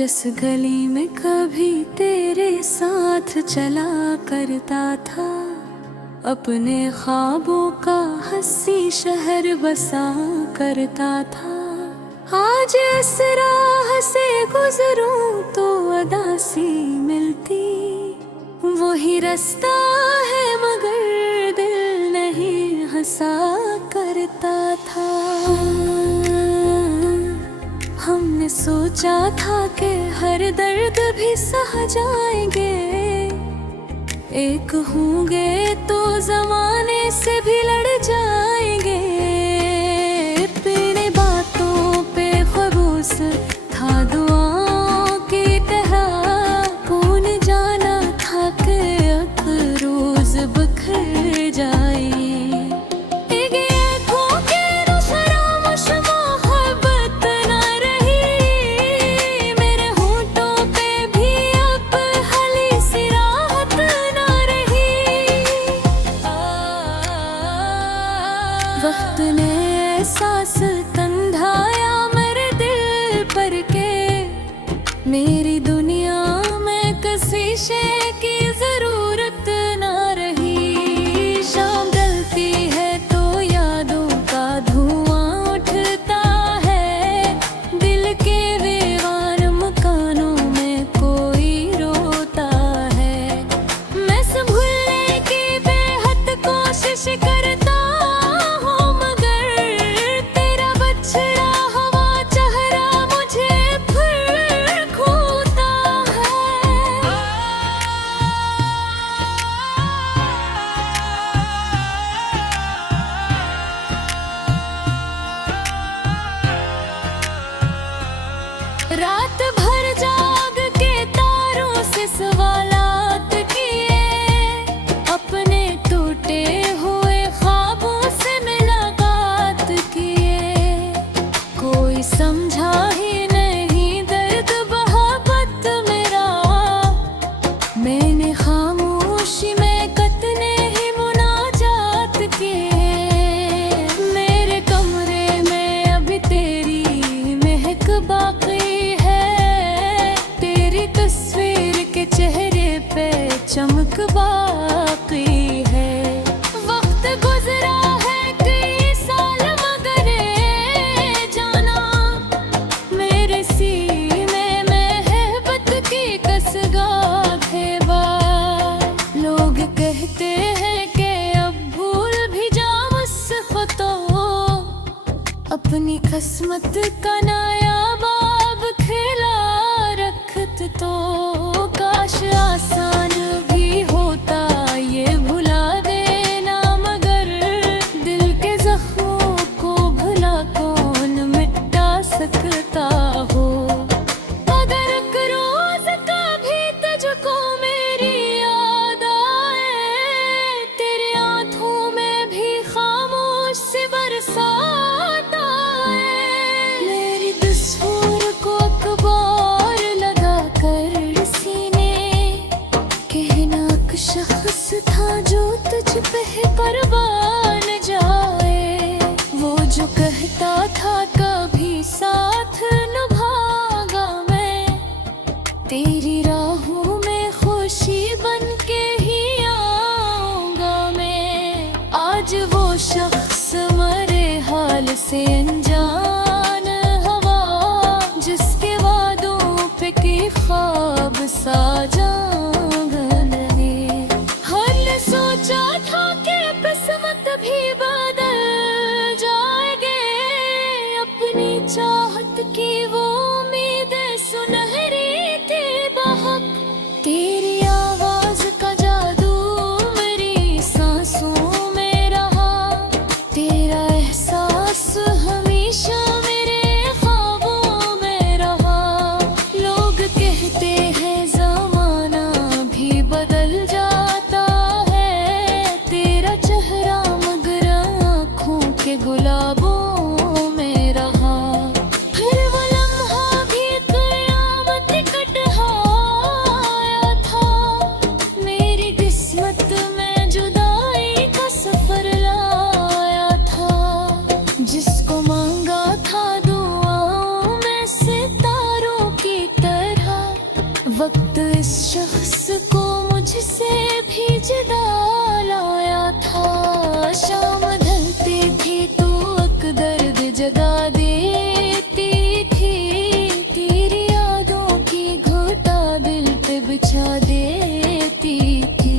जिस गली में कभी तेरे साथ चला करता था, अपने ख्वाबों का हंसी शहर बसा करता था। आज इस राह से गुजरूं तो अदा सी मिलती, वही रास्ता है मगर दिल नहीं हंसा करता था। हमने सोचा था कि हर दर्द भी सह जाएंगे, एक होंगे तो जमाने से भी लड़ जाएंगे। अपनी बातों पे खबूस था दुआओं की तरह, कौन जाना था कि अब रोज बिखर जाए। वक्त ने एहसास तन्हाया मेरे दिल पर के, मेरी दुनिया में किसी शय की जरूरत ना रही। शाम ढलती है तो यादों का धुआं उठता है, दिल के वीरान मकानों में कोई रोता है। मैं संभलने की बेहद कोशिश करता रात भर जाग के तारों से सवालात किए, अपने टूटे हुए ख्वाबों से मुलाकात किए। कोई समझा ही नहीं दर्द मोहब्बत मेरा, मैंने खामोशी में कितने ही मुनाजात किए। मेरे कमरे में अभी तेरी महक बाकी, चेहरे पे चमक बाकी है। वक्त गुजरा है कई साल मगर जाना, मेरे सीने में मोहब्बत की कसगात है बार। लोग कहते हैं कि अब भूल भी जाऊं मुझसे खुद, अपनी किस्मत का नया बाब खिला रखत तो काश आसान भी होता ये भुला देना, मगर दिल के जख्मों को भुला कौन मिटा सकता हो। अगर एक रोज कभी तुझको मेरी याद आए, तेरी आंखों में भी खामोश सी बरसात आए, मेरी तस्वीर को अखबार लगा कर शख्स था जो तुझ पे परवान जाए। वो जो कहता था कभी साथ निभाऊंगा मैं, तेरी राहों में खुशी बन के ही आऊंगा मैं। आज वो शख्स मरे हाल से अनजान हवा, जिसके वादों पे की ख्वाब साजा सोचा था कि किस्मत भी बदल जाएंगे, अपनी चाहत की वो उम्मीदें सुनहरी थी बहक। तेरी आवाज का जादू मेरी सांसों में रहा, तेरा एहसास हमें शख्स को मुझसे भी जुदा लाया था। शाम ढलती थी तो एक दर्द जगा देती थी, तेरी यादों की घोटा दिल पे बिछा देती थी।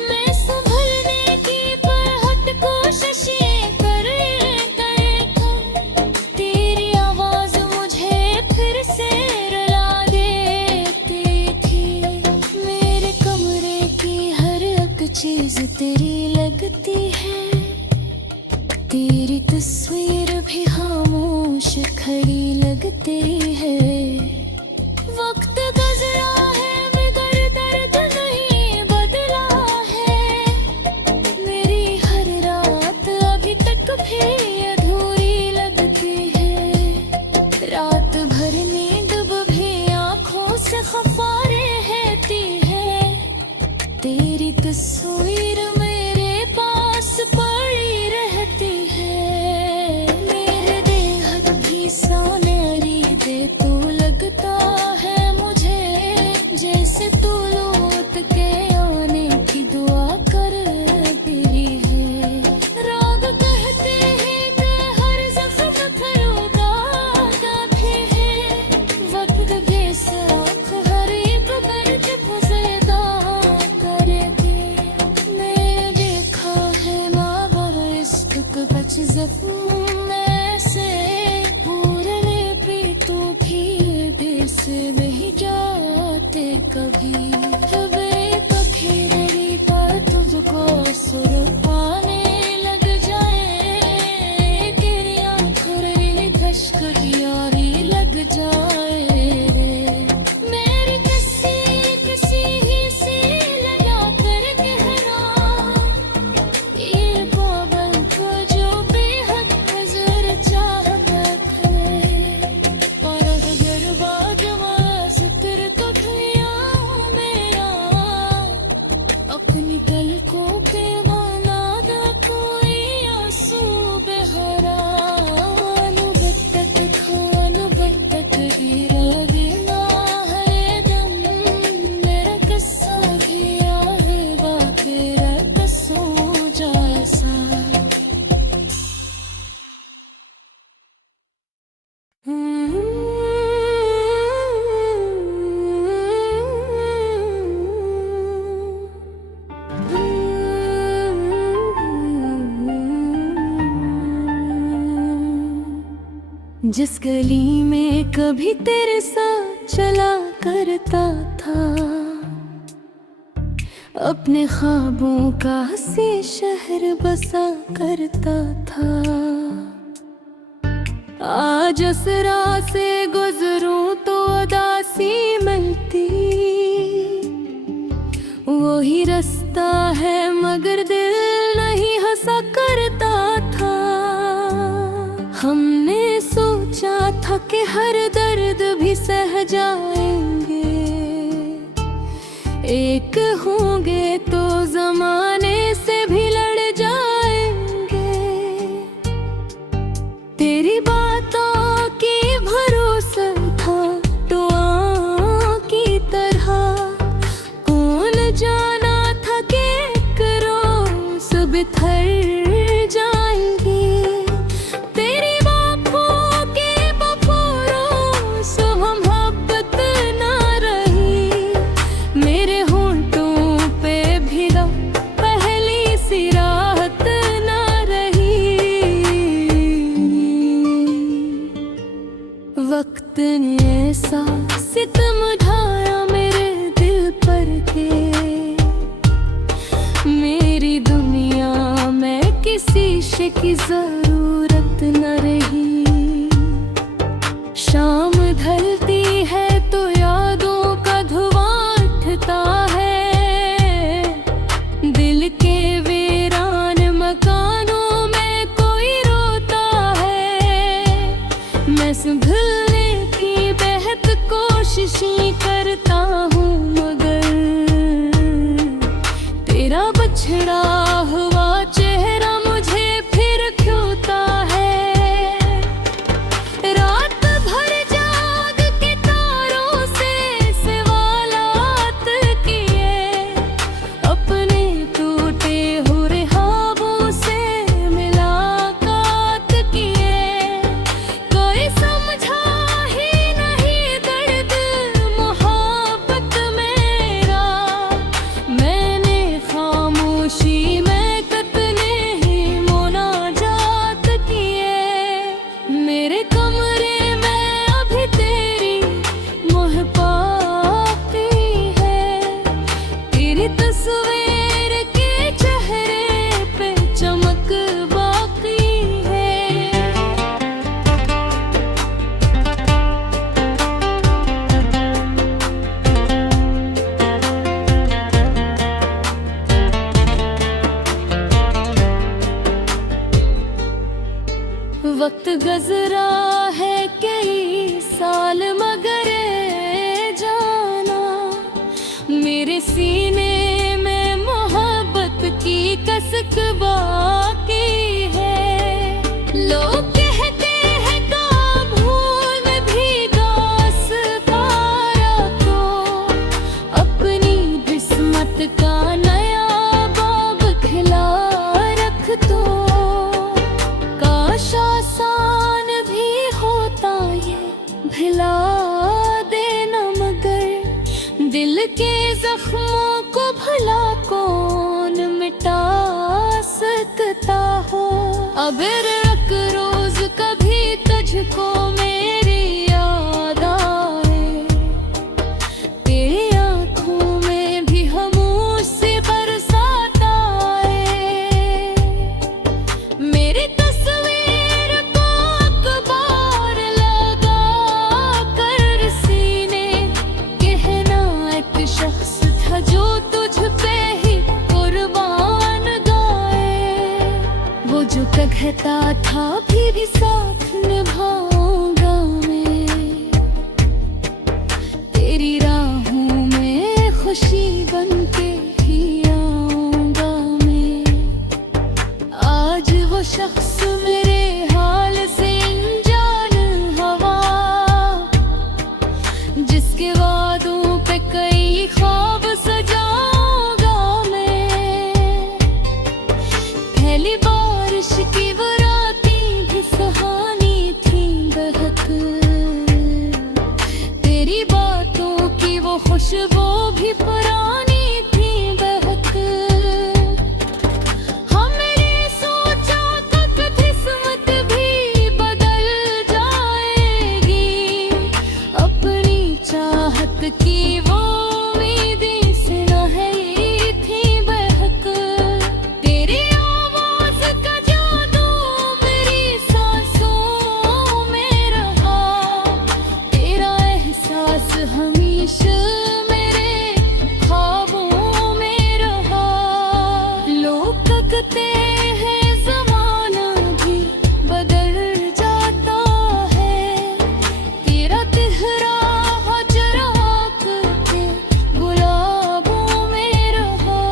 मैं संभलने की बरहट कोशिशें कर तेरी आवाज मुझे फिर से रुला देती थी। मेरे कमरे की हर एक चीज तेरी लगती है, तेरी तस्वीर भी खामोश खड़ी लगती है। वक्त गुजरा है मगर दर्द नहीं बदला है, मेरी हर रात अभी तक भी अधूरी लगती है। रात भर नींद भी आँखों से खफारे रहती है, तेरी तस्वीर मेरे पास पड़ी रहती है। मेरे देहत भी सोनेरी दे तो लगता है मुझे, जैसे तू लौट के आने की दुआ कर तेरी है। राग कहते हैं कि हर ज़ख्म खरोगा भी है, वक्त बेसाख हर एक दर्द पुज़ेदा करेगी। मैं देखा है माबाइस तुक बच ज़ख्म ऐसे पूरने भी तो भी देश नहीं जाते कभी। जब एक खिलड़ी पर तुझको सुर पाने लग जाए, तेरी आँखों रे कश्क की यारी लग जाए। मेरी किसी ही से लगा कर कहना, ये पागल को जो बेहद नजर चाहता है। और अगर बाजवा जिक्र तो भैया मेरा, अपनी पलकों पे बना दे कोई आंसू बेहरा। अनुबद्धक हीरा देना है दम, मेरा किस्सा भी है बाकी रत सो जैसा। जिस गली में कभी तेरे साथ चला करता था, अपने ख्वाबों का हंसी शहर बसा करता था। आज उस राह से गुजरूं तो उदासी मिलती, वही रास्ता है मगर दिल नहीं हंसा करता था। हमने सोचा था कि हर दर्द भी सह जाएंगे, एक होंगे तो जमाने से भी लड़ जाएंगे। तेरी बातों की भरोसा था तो की तरह, कौन जाना था कि एक रोज बिखर जाएंगी। तेरी बातों के बफूरों से मोहब्बत ना रही, मेरे होंठों पे भी पहली सी राहत ना रही। वक्त ने ऐसा सितम ढाया मेरे दिल पर के, मेरी दुनिया में किसी शे की जरूरत न रही। शाम ढलती है तो यादों का धुआं उठता है, दिल के वीरान मकानों में कोई रोता है। मैं संभलने की बेहद कोशिशें करता हूँ मगर तेरा बछड़ा हुआ चेहरा मुझे फिर क्योंता है। रात भर जाग के तारों से सवालात गजरा है कई साल मगर ए जाना मेरे सीने में मोहब्बत की कसक बाकी है। लोग कहते हैं का भूल में भीगा सितारा तो अपनी किस्मत का नया बाब खिला रख तो काश आसान भी होता ये भिला देना मगर दिल के जख्मों को भला कौन मिटा सकता हो। अब रख रोज कभी तुझको मेरी याद आए तेरी आंखों में भी खामोश से बरसात आए मेरी तस्वीर को अखबार लगा कर सीने कहना एक शख्स था जो तुझ पे ही कुर्बान गाए वो जो कहता था फिर भी साथ निभाऊंगा मैं तेरी राहों में खुशी बनके ही आऊंगा मैं। आज वो शख्स मेरे हाल से अनजान हवा जिसके वादों पे कई ख्वाब सजाऊंगा मैं। पहली बारिश की वो रातें भी सुहानी थी बहक तेरी बातों की वो खुशबू भी पुरानी थी बहक। हमने सोचा था कि किस्मत भी बदल जाएगी अपनी चाहत की वो उम्मीदें से नहीं थी बहक तेरी आवाज का जादू मेरी सांसों में रहा तेरा एहसास हमेशा मेरे ख्वाबों में रहा। लोग कहते हैं ज़माना भी बदल जाता है तेरा चेहरा चराग के गुलाबों में रहा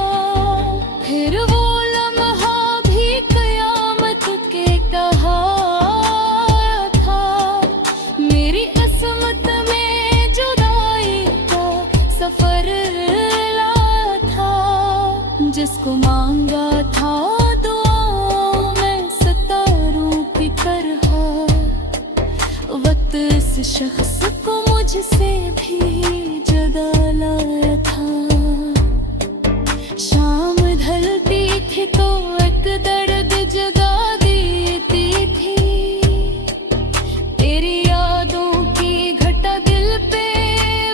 फिर वो लम्हा भी कयामत के कहा था मेरी किस्मत में जुदाई का सफर ला था जिसको मांगा था दुआओं में सितारों की तरह वक्त इस शख्स को मुझसे भी जुदा लाया था। शाम ढलती थी तो एक दर्द जगा देती थी तेरी यादों की घटा दिल पे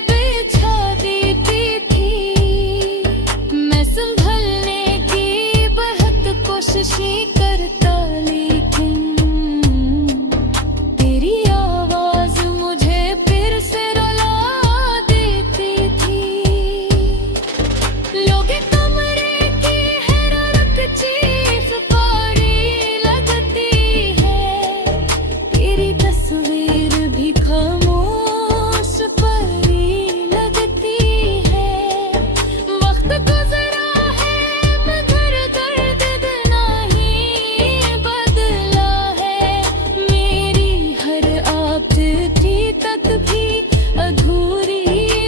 बिछा देती थी मैं संभलने की बहुत कोशिशें करता लेकिन तेरी आवाज मुझे फिर से रुला देती थी। लोग कमरे की हर एक चीज बड़ी लगती है तेरी तस्वीर भी खामोश परी लगती है। वक्त गुजरा है मगर दर्द नहीं बदला है मेरी हर आखिरी तक भी अधूरी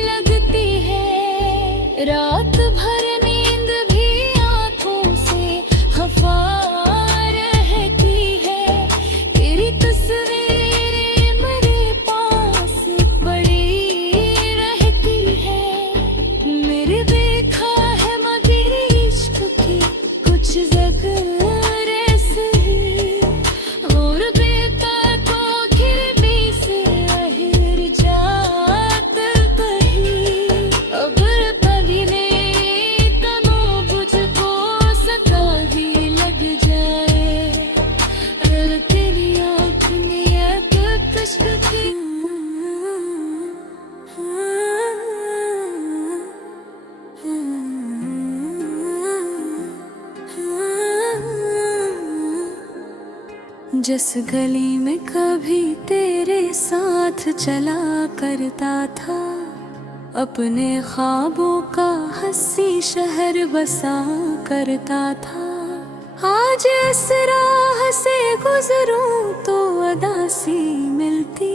लगती है। रात भर नींद भी आंखों से खफा रहती है तेरी तस्वीरें मेरे पास पड़ी रहती है। मेरे देखा है मगर इश्क की कुछ जगह ऐसे और बेकार को खिड़की से बाहर जात कहीं अब कभी ने जिस गली में कभी तेरे साथ चला करता था, अपने ख्वाबों का हंसी शहर बसा करता था। आज इस राह से गुजरूं तो अदासी मिलती,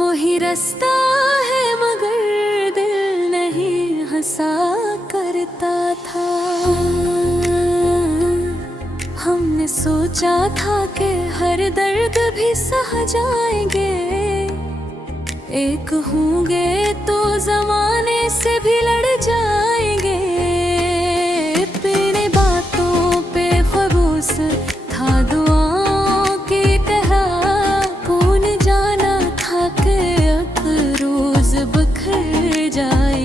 वही रास्ता है मगर दिल नहीं हंसा करता था। हमने सोचा था कि हर दर्द भी सह जाएंगे, एक होंगे तो जमाने से भी लड़ जाएंगे। बिन बातों पे खबूस था दुआओं की तरह, कौन जाना था कि अब रोज बिखर जाए।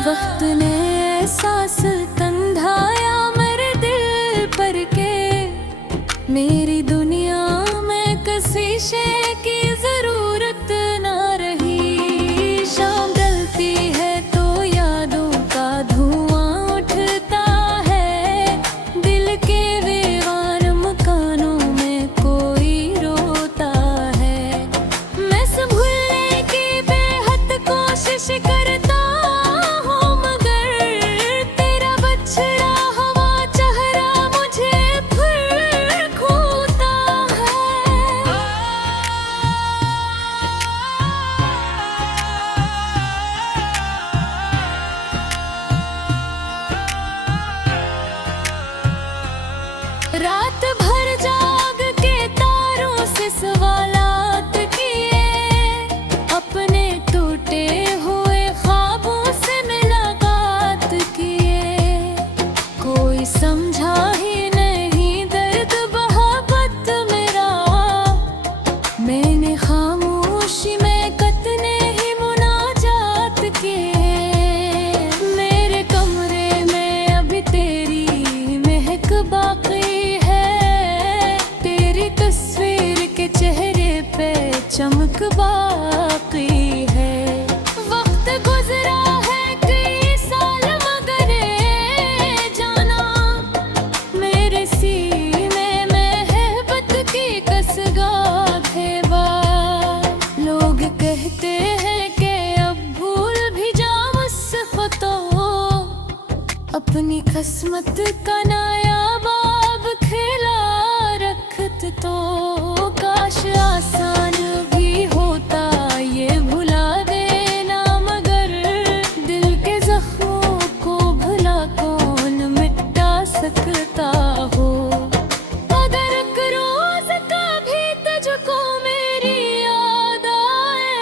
वक्त ने एहसास तंधाया मेरे दिल पर के, मेरी दुनिया में किसी शय की जरूरत ना रही। शाम ढलती है तो यादों का धुआं उठता है, दिल के वीरान मकानों में कोई रोता है। मैं संभलने की बेहद कोशिश करता, रात भर जाग के तारों से सवालात किए, अपने टूटे हुए ख्वाबों से मुलाकात किए। कोई समझा ही नहीं दर्द मोहब्बत मेरा, मैंने खामोशी में कितने ही मुनाजात किए। मेरे कमरे में अभी तेरी महक बाकी, तस्वीर के चेहरे पे चमक बाकी है। वक्त गुजरा है कई साल मगर जाना, मेरे सीने में मोहब्बत की कसगात है बार। लोग कहते हैं कि अब भूल भी जाऊं मुझसे तो, अपनी किस्मत का नया बाब खेला तो काश आसान भी होता ये भुला देना, मगर दिल के जख्मों को भुला कौन मिटा सकता हो। अगर एक रोज कभी तुझको मेरी याद आए,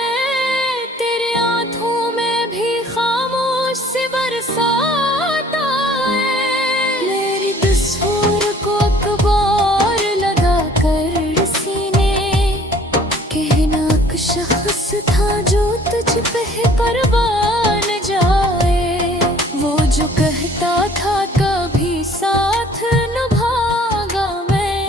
तेरे आंखों में भी खामोश सी बरसात आए, मेरी तस्वीर को अखबार शख्स था जो तुझ पे कुर्बान जाए। वो जो कहता था कभी साथ निभाऊंगा मैं,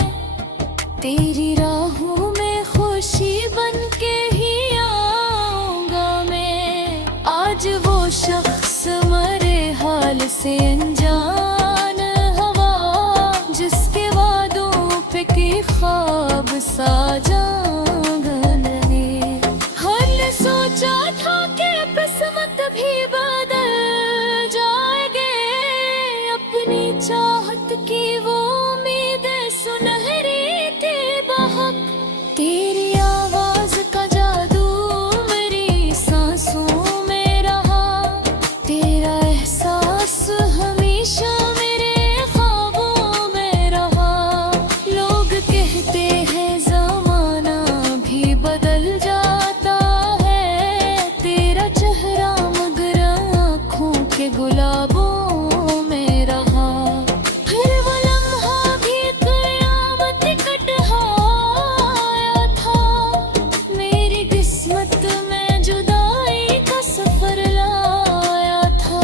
तेरी राहों में खुशी बन के ही आऊंगा मैं। आज वो शख्स मरे हाल से अनजान हवा, जिसके वादों पे की ख्वाब साजा सोचा था कि किस्मत भी बदल जाएंगे, अपनी चाहत की वो उम्मीदें सुनहरी थी बहक। तेरी आवाज का जादू मेरी सांसों में रहा, तेरा एहसास हमेशा मेरे ख्वाबों में रहा। लोग कहते हैं जमाना भी बदल जाता, गुलाबों में रहा। फिर वो लम्हा भी क़यामत कट आया था, मेरी किस्मत में जुदाई का सफर लाया था।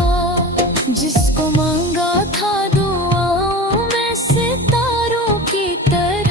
जिसको मांगा था दुआओं में सितारों की तरह,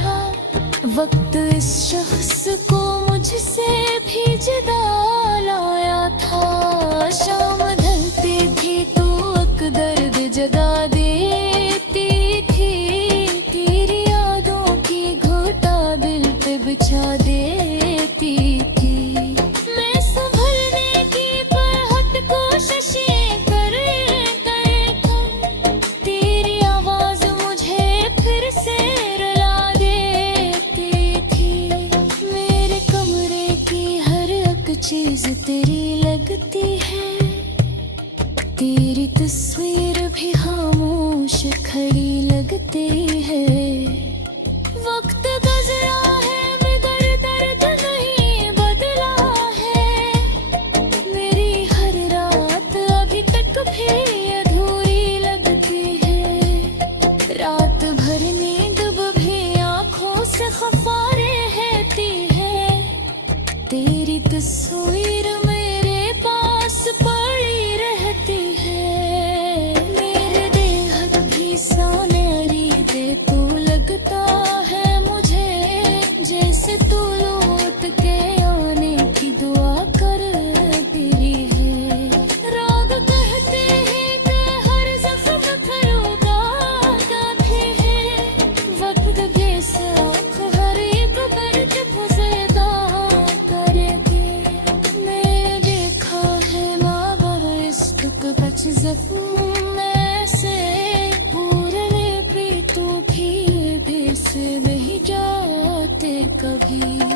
तेरी तस्वीर भी खामोश खड़ी लगती है। वक्त गुजरा है मगर दर्द नहीं बदला है। मेरी हर रात अभी तक भी अधूरी लगती है। रात भर नींद भी आंखों से खफा रहती है। तेरी तस्वीर मेरे पास पड़ी रहती है। मेरे देहत भी सानेरी दे तू लगता है मुझे, जैसे तू लौट के आने की दुआ कर तेरी है। राग कहते हैं कि हर जख्म खरोगा कभी है। वक्त के साथ हर एक दर्द फसेदा करेगी। मैं देखा है मावा इस दुख बच जख्म से पूरने भी तू भी देश नहीं जाते कभी।